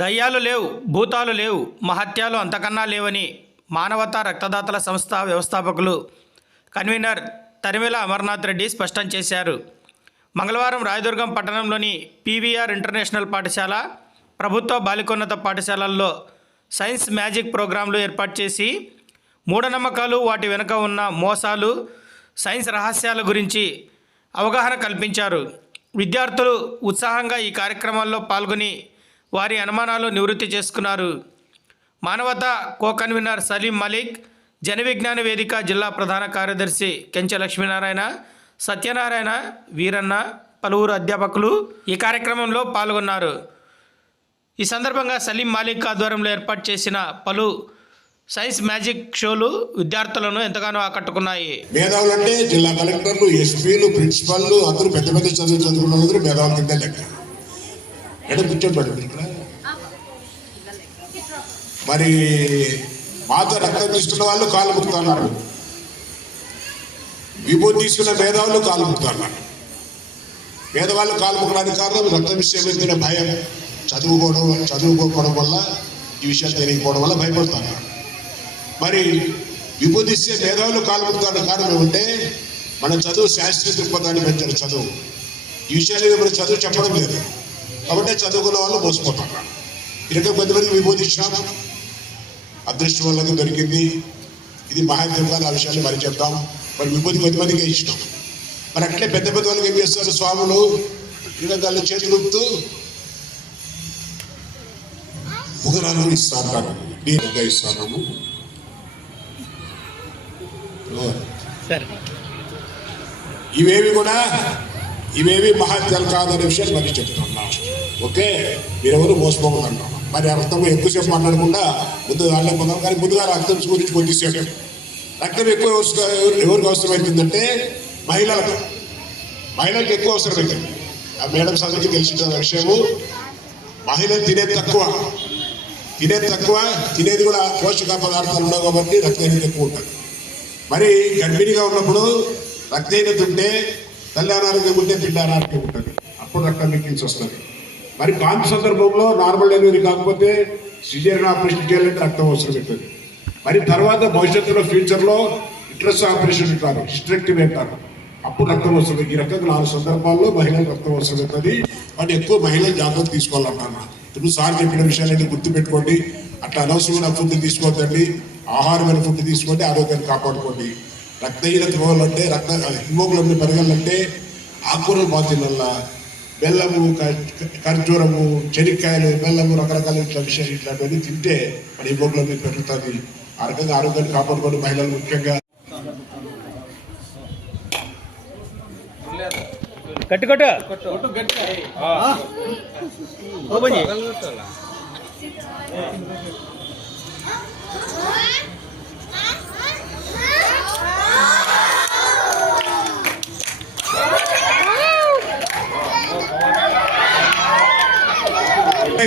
దయ్యాలు లేవు భూతాలు లేవు మహత్యాలు అంతకన్నా లేవని మానవతా రక్తదాతల సంస్థ వ్యవస్థాపకులు కన్వీనర్ తరిమేల అమర్నాథ్ రెడ్డి స్పష్టం చేశారు. మంగళవారం రాయదుర్గం పట్టణంలోని పీవీఆర్ ఇంటర్నేషనల్ పాఠశాల ప్రభుత్వ బాలికోన్నత పాఠశాలల్లో సైన్స్ మ్యాజిక్ ప్రోగ్రాంలు ఏర్పాటు చేసి మూఢనమ్మకాలు వాటి వెనుక ఉన్న మోసాలు సైన్స్ రహస్యాల గురించి అవగాహన కల్పించారు. విద్యార్థులు ఉత్సాహంగా ఈ కార్యక్రమాల్లో పాల్గొని వారి అనుమానాలు నివృత్తి చేసుకున్నారు. మానవత కో కన్వీనర్ సలీం మలిక్ జన విజ్ఞాన వేదిక జిల్లా ప్రధాన కార్యదర్శి కెంచె లక్ష్మీనారాయణ సత్యనారాయణ వీరన్న పలువురు అధ్యాపకులు ఈ కార్యక్రమంలో పాల్గొన్నారు. ఈ సందర్భంగా సలీం మాలిక్ ఆధ్వర్యంలో ఏర్పాటు చేసిన పలు సైన్స్ మ్యాజిక్ షోలు విద్యార్థులను ఎంతగానో ఆకట్టుకున్నాయి. మేధావులు అంటే జిల్లా కలెక్టర్లు ఎస్పీలు ప్రిన్సిపాల్ అందరూ పెద్ద పెద్ద చదువు చదువుకున్న మేధావుల కింద లెక్క. ఎక్కడ కూర్చోబడి ఇక్కడ. మరి మాతో రక్తం తీసుకున్న వాళ్ళు కాలు ముక్తున్నారు విభూతి తీసుకున్న పేదవాళ్ళు కాలు ముక్తున్నారు పేదవాళ్ళు కాలు ముక్కడానికి కారణం రక్తం విషయం భయం చదువుకోవడం చదువుకోకపోవడం వల్ల ఈ విషయాలు తెలియకపోవడం వల్ల భయపడుతున్నారు. మరి విభూతిస్తే మేధావులు కాలుపుతాడు కారణం ఏమంటే మన చదువు శాస్త్రీయ దృక్పథాన్ని పెంచారు చదువు. ఈ విషయాలు చదువు చెప్పడం లేదు. కాబట్టి చదువుకున్న వాళ్ళు మోసపోతున్నారు ఇరవై కొంతమంది విభూతించాం. అదృష్టం వాళ్ళకి దొరికింది. ఇది మహాత్యంగా ఆ విషయాన్ని మరి చెప్తాం. మరి విభూతి కొంతమందికి ఇష్టం. మరి అట్లే పెద్ద పెద్ద వాళ్ళకి ఏం చేస్తారు? స్వాములు ఇరవై దాళ్ళు చేతులు ఊపుతూ ఉదరాలను ఇస్తా నేను ఇస్తాను. ఇవేవి కూడా ఇవేవి మహత్యాలు కాదనే విషయాన్ని మరి చెప్తున్నాను ఓకే మీరెవరు మోసపోకుండా మరి రక్తం ఎక్కువసేపు మాట్లాడకుండా ముందు దాంట్లో పొందాం కానీ ముందుగా రక్తం గురించి కొద్దిసేపు రక్తం ఎక్కువ ఎవరికి అవసరమవుతుందంటే మహిళలకు. మహిళలకు ఎక్కువ అవసరమైంది ఆ మేడం సంగతి తెలిసిన విషయము మహిళలు తినేది తక్కువ. తినేది తక్కువ తినేది కూడా పోషక పదార్థాలు ఉండవు కాబట్టి రక్తం ఎక్కువ ఉంటుంది. మరి గర్భిణిగా ఉన్నప్పుడు రక్తహీనత ఉంటే తల్లి అనారోగ్యం ఉంటే బిడ్డ అనారోగ్యం ఉంటుంది. అప్పుడు రక్తం ఎక్కించి వస్తుంది. మరి కాంతి సందర్భంలో నార్మల్ డెలివరీ కాకపోతే సిజేరియన్ ఆపరేషన్ చేయాలంటే రక్తం అవసరం అవుతుంది మరి తర్వాత భవిష్యత్తులో ఫ్యూచర్లో ఇట్రస్ ఆపరేషన్ అంటారు హిస్ట్రెక్టివ్ అంటారు. అప్పుడు రక్తం వస్తుంది ఈ రకంగా నాలుగు సందర్భాల్లో మహిళలకు రక్తం అవసరం అవుతుంది. వాటి ఎక్కువ మహిళలు జాగ్రత్త తీసుకోవాలన్నాను ఇప్పుడు సార్ చెప్పిన విషయాలన్నీ గుర్తుపెట్టుకోండి. అట్లా అనవసరమైన ఫుడ్ తీసుకోవద్దండి. ఆహారమైన ఫుడ్ తీసుకోండి. ఆరోగ్యాన్ని కాపాడుకోండి. రక్తహీనత పోవాలంటే రక్త హిమోగ్లోబిన్ పెరగాలంటే ఆకుకూరలు బాగా తినాల బెల్లము ఖర్జూరము చెనిక్కాయలు బెల్లము రకరకాల ఇట్లా విషయాలు ఇట్లాంటివన్నీ తింటే మన హిమోగ్లోబిన్ పెరుగుతుంది. ఆ రకంగా ఆరోగ్యాన్ని కాపాడుకోండి మహిళలు ముఖ్యంగా. కొట్టు ఓపెన్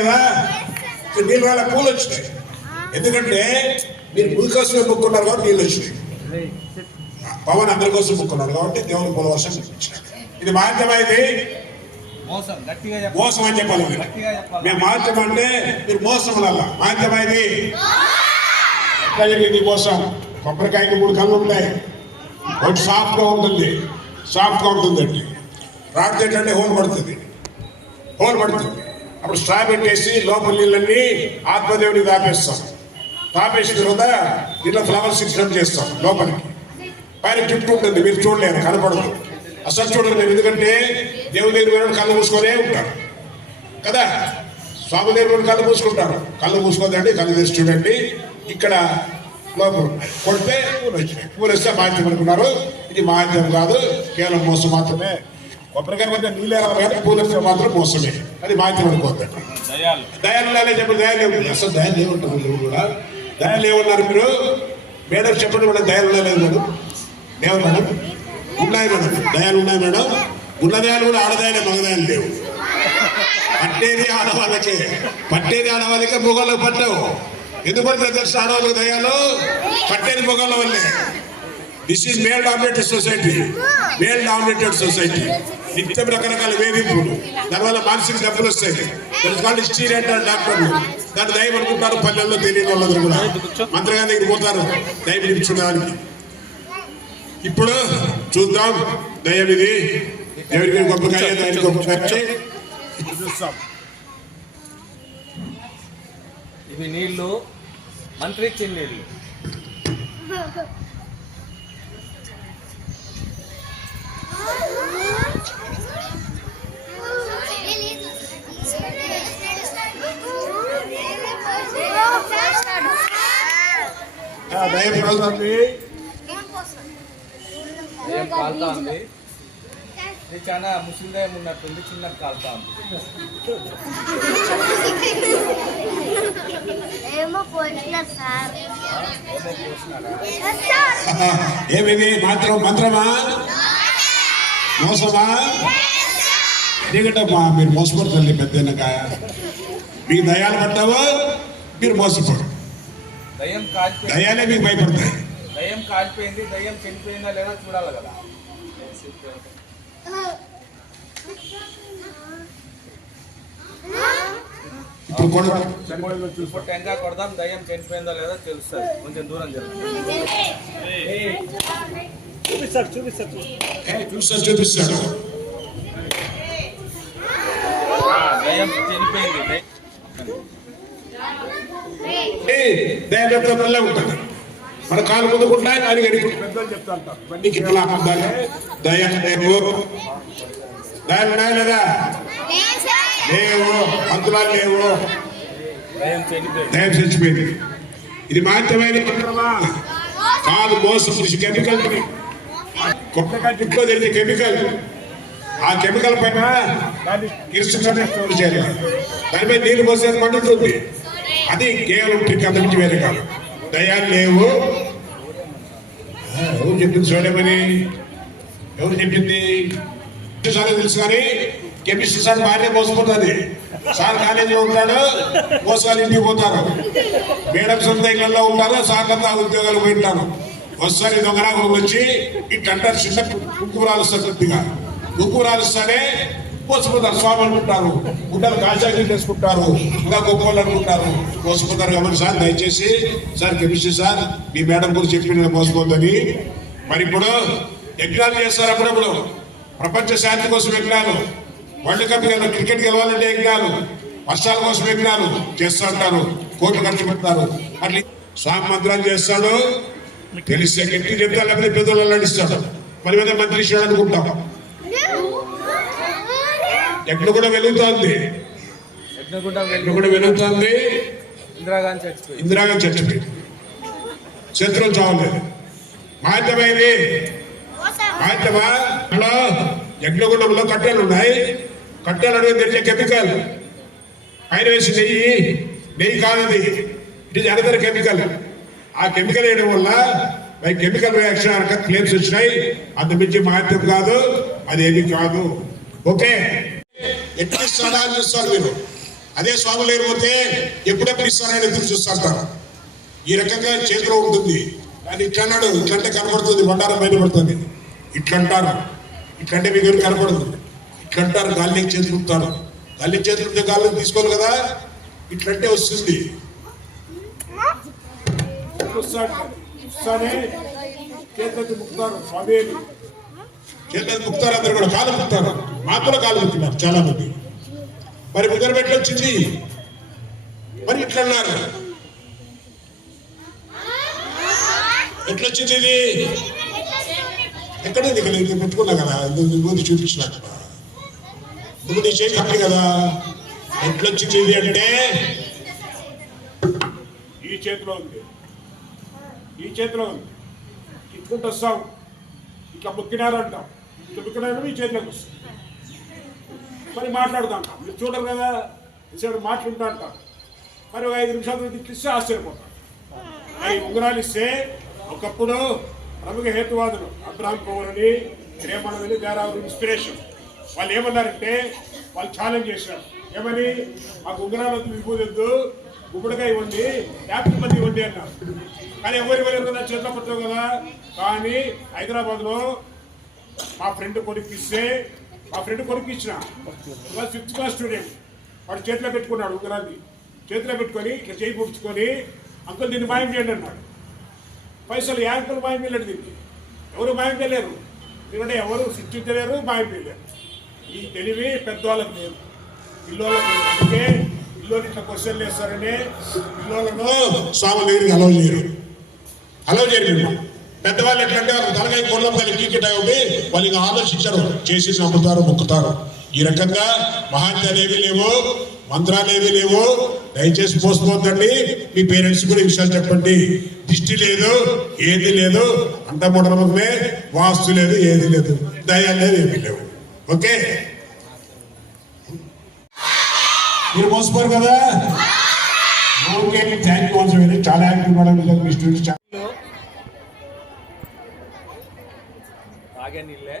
ఉంటాయి కదా? వేళ పూలు వచ్చినాయి. ఎందుకంటే మీరు భూమి కోసమే మొక్కున్నారు కాబట్టి నీళ్ళు వచ్చినాయి. పవన్ అందరి కోసం మొక్కున్నాడు కాబట్టి దేవుని పూల వర్షం. ఇది మాధ్యమైంది మోసం అని చెప్పాలి మీరు. మేము మాధ్యం అంటే మీరు మోసం అనాల మాధ్యమైంది ఎట్లా జరిగింది మోసం? కొబ్బరికాయకి మూడు కళ్ళు ఉంటాయి. ఒకటి సాఫ్ట్గా ఉంటుంది. సాఫ్ట్గా ఉంటుందండి. రాత్రి ఏంటంటే హోల్ పడుతుంది. హోల్ పడుతుంది. అప్పుడు స్ట్రా పెట్టేసి లోపల నీళ్ళన్నీ ఆత్మదేవుని తాపేస్తాం. తాపేసిన తర్వాత దీంట్లో ఫ్లవర్ ఇన్స్టమ్ చేస్తాం లోపలికి. పైన గిఫ్ట్ ఉంటుంది మీరు చూడలేరు కనపడదు. అసలు చూడలేదు ఎందుకంటే దేవుని దగ్గర కళ్ళు మూసుకొనే ఉంటారు. కదా? స్వామి దేవుడు కళ్ళు మూసుకుంటారు. కళ్ళు మూసుకోదండి కళ్ళు తెరిచి చూడండి. ఇక్కడ లోపల కొడితే పూలు వచ్చినాయి పూలు వస్తే అనుకున్నారు. ఇది మాధ్యం కాదు కేవలం మోసం మాత్రమే. కొబ్బరికాయ మధ్య నీళ్ళే కానీ పూలు వస్తే మాత్రం మోసమే. అది మాధ్యం అనుకోవద్దండి దయాలు. దయాలు లేలే చెప్పండి దయాలు లేవు. అసలు దయాలు లేవుంటారు మీరు కూడా? దయాలు ఏమన్నారు మీరు? మేడం చెప్పండి మేడం దయాలు లేదు మేడం? లేవు మేడం. ఉన్నాయి మేడం. దయాలు ఉన్నాయి మేడం. ఉన్న దయాలు కూడా ఆడదయాలే మగదయాలు లేవు. పట్టేది ఆడవాళ్ళకే. పట్టేది ఆడవాళ్ళకే మొగళ్ళకు పట్టవు. ఎందుకు తెలుసు ఆడవాళ్ళకి దయాలు? పట్టేది మొగళ్ళ వల్లే. This is male dominated society male dominated society నిత్యం రకరకాల వేధింపులు. దానివల్ల మానసిక డబ్బులు వస్తాయి. దాని హిస్టరీ అంటారు డాక్టర్లు దాన్ని దయం అనుకుంటారు. పల్లెల్లో తెలియని వాళ్ళందరూ కూడా. మంత్రిగా దగ్గర పోతారు. దయం నిలుచుకోవడానికి ఇప్పుడు చూద్దాం. దయం ఇది. ఎవరికి గొప్పకాయ దానికి గొప్పకాయ చూస్తాం ఇవి నీళ్ళు మంత్రి ఇచ్చిన నీళ్ళు ఆ, దయం పడుతుంది ఏం కాలుతా ఉంది ఇది చాలా ముస్లిం ఉన్నట్టుంది చిన్న కాలుతా ఉంది ఏమో పోయిన సార్ ఏమో చూసినారా ఏమిది మాత్రం మంత్రమా మోసమా ఎందుకంటమ్మా మీరు మోసపడుతుంది పెద్దనక మీకు దయాలు పట్టావా మీరు మోసపడు దయ్యం కాలిపోయింది దయాలే మీకు భయపడతాయి. దయ్యం కాలిపోయింది దయ్యం చనిపోయిందా లేదా చూడాలి కదా. ఇప్పుడు కూడా. ఇప్పుడు టెంకాయ కొడదాం దయ్యం చనిపోయిందా లేదా తెలుస్తుంది. కొంచెం దూరం జరుగుతుంది ఏ, చూస్తాడు చూపిస్తాడు. దయ్యం చనిపోయింది. వల్లే ఉంటుంది. మన కాలు ముందుకుంటా దానికి అడిగి పెద్దలు చెప్తా ఉంటారు బండికి ఇట్లా అబద్ధాలే దయ లేవు ఉన్నాయా లేదా? లేవు. అంతులాలు లేవు. దయం చచ్చిపోయింది. ఇది మాత్రమైన మంత్రమా కాదు మోసం. ఇది కెమికల్ కొత్తగా ఇంట్లో తెలియదు కెమికల్ ఆ కెమికల్ పైన స్టోర్ చేయాలి. దానిపై నీళ్ళు పోసే మండుతుంది. అది కేవలం ట్రిక్ అంతరించి వేరే కాదు. దయాలు లేవు. ఎవరు చెప్పింది చూడమని ఎవరు చెప్పింది? సార్ తెలుసు కానీ కెమిస్ట్రీ సార్ బాగానే మోసపోతుంది సార్ కాలేజీలో ఉంటాడు మోసాలు ఇంటికి పోతారు. మేడం సొంత ఇళ్ళలో ఉంటారు సార్ అంతా ఉద్యోగాలు పోయి ఉంటాను వస్తారు ఈ వచ్చి ఇట్లంటారు చిన్న కుక్కు రాలుస్తారు కొద్దిగా. కుక్కు రాలుస్తానే మోసపోతారు స్వామి అనుకుంటారు. గుడ్డలు కాజాకి చేసుకుంటారు. ఇంకా గొప్ప వాళ్ళు అనుకుంటారు. మోసపోతారు కాబట్టి సార్? దయచేసి సార్ కెమిస్ట్రీ సార్ మీ మేడం గురించి చెప్పిన మోసపోద్దని మరి ఇప్పుడు యజ్ఞాలు చేస్తారు అప్పుడప్పుడు. ప్రపంచ శాంతి కోసం యజ్ఞాలు. వరల్డ్ కప్ క్రికెట్ గెలవాలంటే యజ్ఞాలు. వర్షాల కోసం యజ్ఞాలు చేస్తూ ఉంటారు. కోట్లు ఖర్చు పెడతారు. అట్లా స్వామి మంత్రాలు చేస్తాడు. తెలిస్తే గట్టి చెప్తా లేకపోతే పెద్దలు నడిస్తాడు మరి మీద మంత్రి ఇచ్చాడు అనుకుంటాం. ఎక్కడ కూడా వెలుగుతోంది? వెళ్ళి కూడా వెలుగుతోంది? ఇందిరాగాంధీ చచ్చిపోయింది ఇందిరాగాంధీ చచ్చిపోయింది శత్రువు చావలేదు మాధ్యమైంది మాధ్యమా యజ్ఞగుండంలో కట్టెలు ఉన్నాయి? కట్టెలు అనేది తెలిసే కెమికల్. ఆయన వేసి నెయ్యి. నెయ్యి కాదది ఇట్ అనదర్ కెమికల్. ఆ కెమికల్ వేయడం వల్ల కెమికల్ రియాక్షన్ క్లేమ్స్ వచ్చినాయి. అంత మించి మాధ్యం కాదు. అది ఏది కాదు. ఓకే. ఎట్లా ఇస్తాడా అని చూస్తారు మీరు? అదే స్వామి లేకపోతే ఎప్పుడెప్పుడు ఇస్తారని ఎదురు చూస్తుంటారు ఈ రకంగా చేతిలో ఉంటుంది. కానీ ఇట్లా అన్నాడు ఇట్లంటే కనబడుతుంది బండారం బయటపడుతుంది ఇట్లంటారు ఇట్లంటే మీకు ఎవరు కనపడదు. ఇట్లంటారు గాలికి చేతులు గాలికి చేతులు ఉంటే గాలికి తీసుకోవాలి కదా? ఇట్లంటే వస్తుంది. చేతులెత్తి ముక్కుతారు. అందరు కూడా. కాలు ముక్కుతారు. మాత్రం కాలు ముక్కున్నారు చాలా మంది. మరి ముగ్గురు ఎట్లా వచ్చింది. మరి ఇట్లన్నారు. ఎట్లొచ్చింది ఇది? ఎక్కడ ఇక్కడ? ఇది పెట్టుకున్నా కదా. ముందు చూపించిన. ముందు నీ చేసి కప్పి కదా. ఎట్లొచ్చింది ఇది అంటే ఈ చేతిలో ఉంది. ఈ చేతిలో ఉంది. ఇట్టుకుంటూ వస్తాం ఇట్లా ముక్కినారు అంటాం ఇట్లా ముక్కినారు ఈ చేతిలోకి వస్తాం మరి మాట్లాడుతాం మీరు చూడరు కదా ఇసాడు మాట్లాడుతూ అంటాం. మరి ఒక ఐదు నిమిషాలు ఇట్లా ఇస్తే ఆశ్చర్యపోతాం. మరి ఉంగరాలు ఇస్తే ఒకప్పుడు ప్రముఖ హేతువాదులు అబ్రహాం అని రేమన్నది దేరావు ఇన్స్పిరేషన్. వాళ్ళు ఏమన్నారంటే వాళ్ళు ఛాలెంజ్ చేశారు. ఏమని? మాకు ఉంగరాలు వద్దు విభూదొద్దు గుమ్మడికాయ ఇవ్వండి యాపిల్ మంది ఇవ్వండి అన్నారు. కానీ ఎవరు ఇవ్వలేరు కదా చేతిలో పట్టవు కదా. కానీ హైదరాబాద్లో మా ఫ్రెండ్ కొనిపిస్తే మా ఫ్రెండ్ కొనిపించిన ఫిఫ్త్ క్లాస్ స్టూడెంట్ వాడు చేతిలో పెట్టుకున్నాడు ఉంగరాన్ని. చేతిలో పెట్టుకొని ఇట్లా చేయి పుడుచుకొని అంకుల్ దీన్ని మాయం చేయండి అన్నాడు. పైసలు ఏ అంకుల్ మాయం చేయలేడు దీన్ని. ఎవరు మాయం చేయలేరు. ఎందుకంటే ఎవరు సృష్టించలేరు మాయం చేయలేరు. ఈ తెలివి పెద్దవాళ్ళకు లేదు. పిల్లోళ్ళకి లేదు. అందుకే పిల్లోని ఇట్లా క్వశ్చన్లు వేస్తారని పిల్లోళ్ళను స్వామి దగ్గరికి అలౌ చేయరు. అలౌ చేయరు పెద్దవాళ్ళు ఎట్లంటే వాళ్ళకి తలకాయ కొల్లం కలిగి ఉండి వాళ్ళు ఆలోచించరు చేసి చంపుతారు మొక్కుతారు. ఈ రకంగా మహాత్యాలేవి లేవు మంత్రాలు లేవు. దయచేసి పోసుకోవద్దండి మీ పేరెంట్స్ కూడా విషయాలు చెప్పండి. దిష్టి లేదు ఏది లేదు అంత మూఢనమ్మకమే వాస్తు లేదు ఏది లేదు దయాలు లేదు ఏమీ లేవు. ఓకే? మీరు మోసపోరు కదా? ఓకే థ్యాంక్ యూ వెరీ చాలా హ్యాపీ మేడం మీ స్టూడెంట్స్ చాలా తాగే నీళ్ళే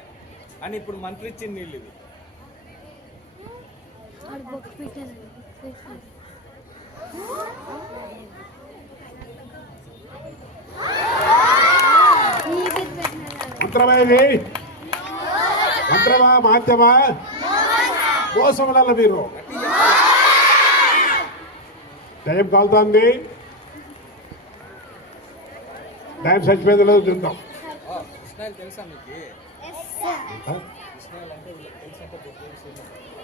అని ఇప్పుడు మంత్రి ఇచ్చిన నీళ్ళు ఇవి. మంత్రమా ఇది మంత్రమా? మాధ్యమా మోసం మీరు. దయం కాలుతోంది. దయం చచ్చిపోయింది లేదు చూద్దాం. తెలుసా మీకు?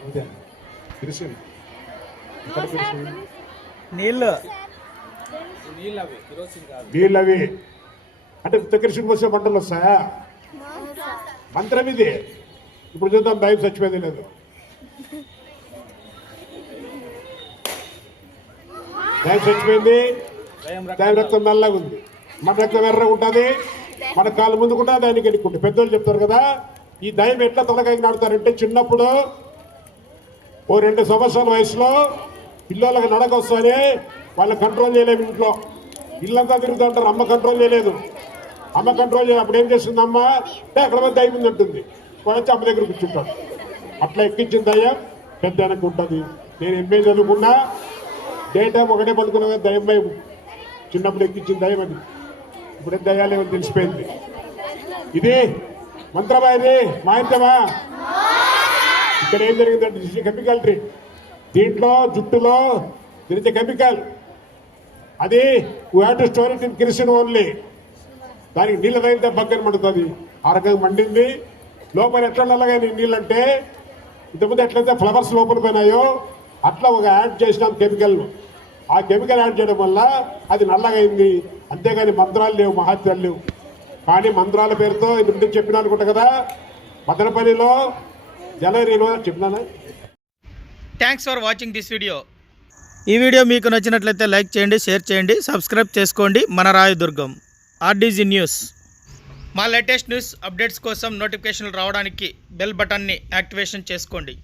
అంటే నీళ్ళు. ఈ నీళ్ళు అవి కిరోసిన్ కాదు నీళ్ళు అవి అంటే ఉత్త కృష్ణ పోసే మంటలు వస్తాయా? మంత్రం ఇది ఇప్పుడు చూద్దాం దయం చచ్చిపోయింది లేదు. దయం చచ్చిపోయింది. రక్తం నల్లగా ఉంది. మన రక్తం ఎర్రగా ఉంటుంది. మన కాళ్ళ ముందు కూడా దానికి ఎన్నుకుంటే పెద్దోళ్ళు చెప్తారు కదా ఈ దయం ఎట్లా తలకాయకి నాడుతారంటే చిన్నప్పుడు ఓ రెండు సంవత్సరాల వయసులో పిల్లలకు నడక వస్తానే వాళ్ళని కంట్రోల్ చేయలేము ఇంట్లో. ఇల్లంతా తిరుగుతుంటారు అమ్మ కంట్రోల్ చేయలేదు. అమ్మ కంట్రోల్ చేయలేదు అప్పుడు ఏం చేస్తుంది అమ్మ? అంటే అక్కడ పోయి దయ్యం ఉంటుంది అంటుంది. వచ్చి అమ్మ దగ్గర కూర్చుంటాడు. అట్లా ఎక్కించిన దయ్యం పెద్ద వెనక్కి ఉంటుంది. నేను ఎంఏ చదువుకున్నా డే టైం ఒకటే పడుకున్నా దయ్యం చిన్నప్పుడు ఎక్కించిన దయ్యం అది. ఇప్పుడే దయ్యాలు తెలిసిపోయింది. ఇది మంత్రమా ఇది? మాయంతమా ఇక్కడ ఏం జరిగిందంటే దిస్ కెమికల్ ట్రీ దీంట్లో జుట్టులో దిస్ కెమికల్. అది we have to store it in kerosene only దానికి నీళ్ళ తగిలితే బగ్గని మండుతుంది. ఆ రకంగా మండింది. లోపల ఎట్లా నల్లగా నీళ్ళు అంటే ఇంతకుముందు ఎట్లయితే ఫ్లవర్స్ లోపల పోయినాయో అట్లా ఒక యాడ్ చేసినాం కెమికల్ ఆ కెమికల్ యాడ్ చేయడం వల్ల అది నల్లగా అయింది. అంతేగాని మంత్రాలు లేవు మహత్యాలు లేవు. కానీ మంత్రాల పేరుతో ఇది ముందు చెప్పినా అనుకుంటా కదా? మదనపల్లిలో జలరీలో చెప్పినానా? Thanks for watching this video ఈ వీడియో మీకు నచ్చినట్లయితే లైక్ చేయండి షేర్ చేయండి సబ్స్క్రైబ్ చేసుకోండి. మన రాయదుర్గం ఆర్డీజీ న్యూస్. మా లేటెస్ట్ న్యూస్ అప్డేట్స్ కోసం నోటిఫికేషన్లు రావడానికి బెల్ బటన్ని యాక్టివేషన్ చేసుకోండి.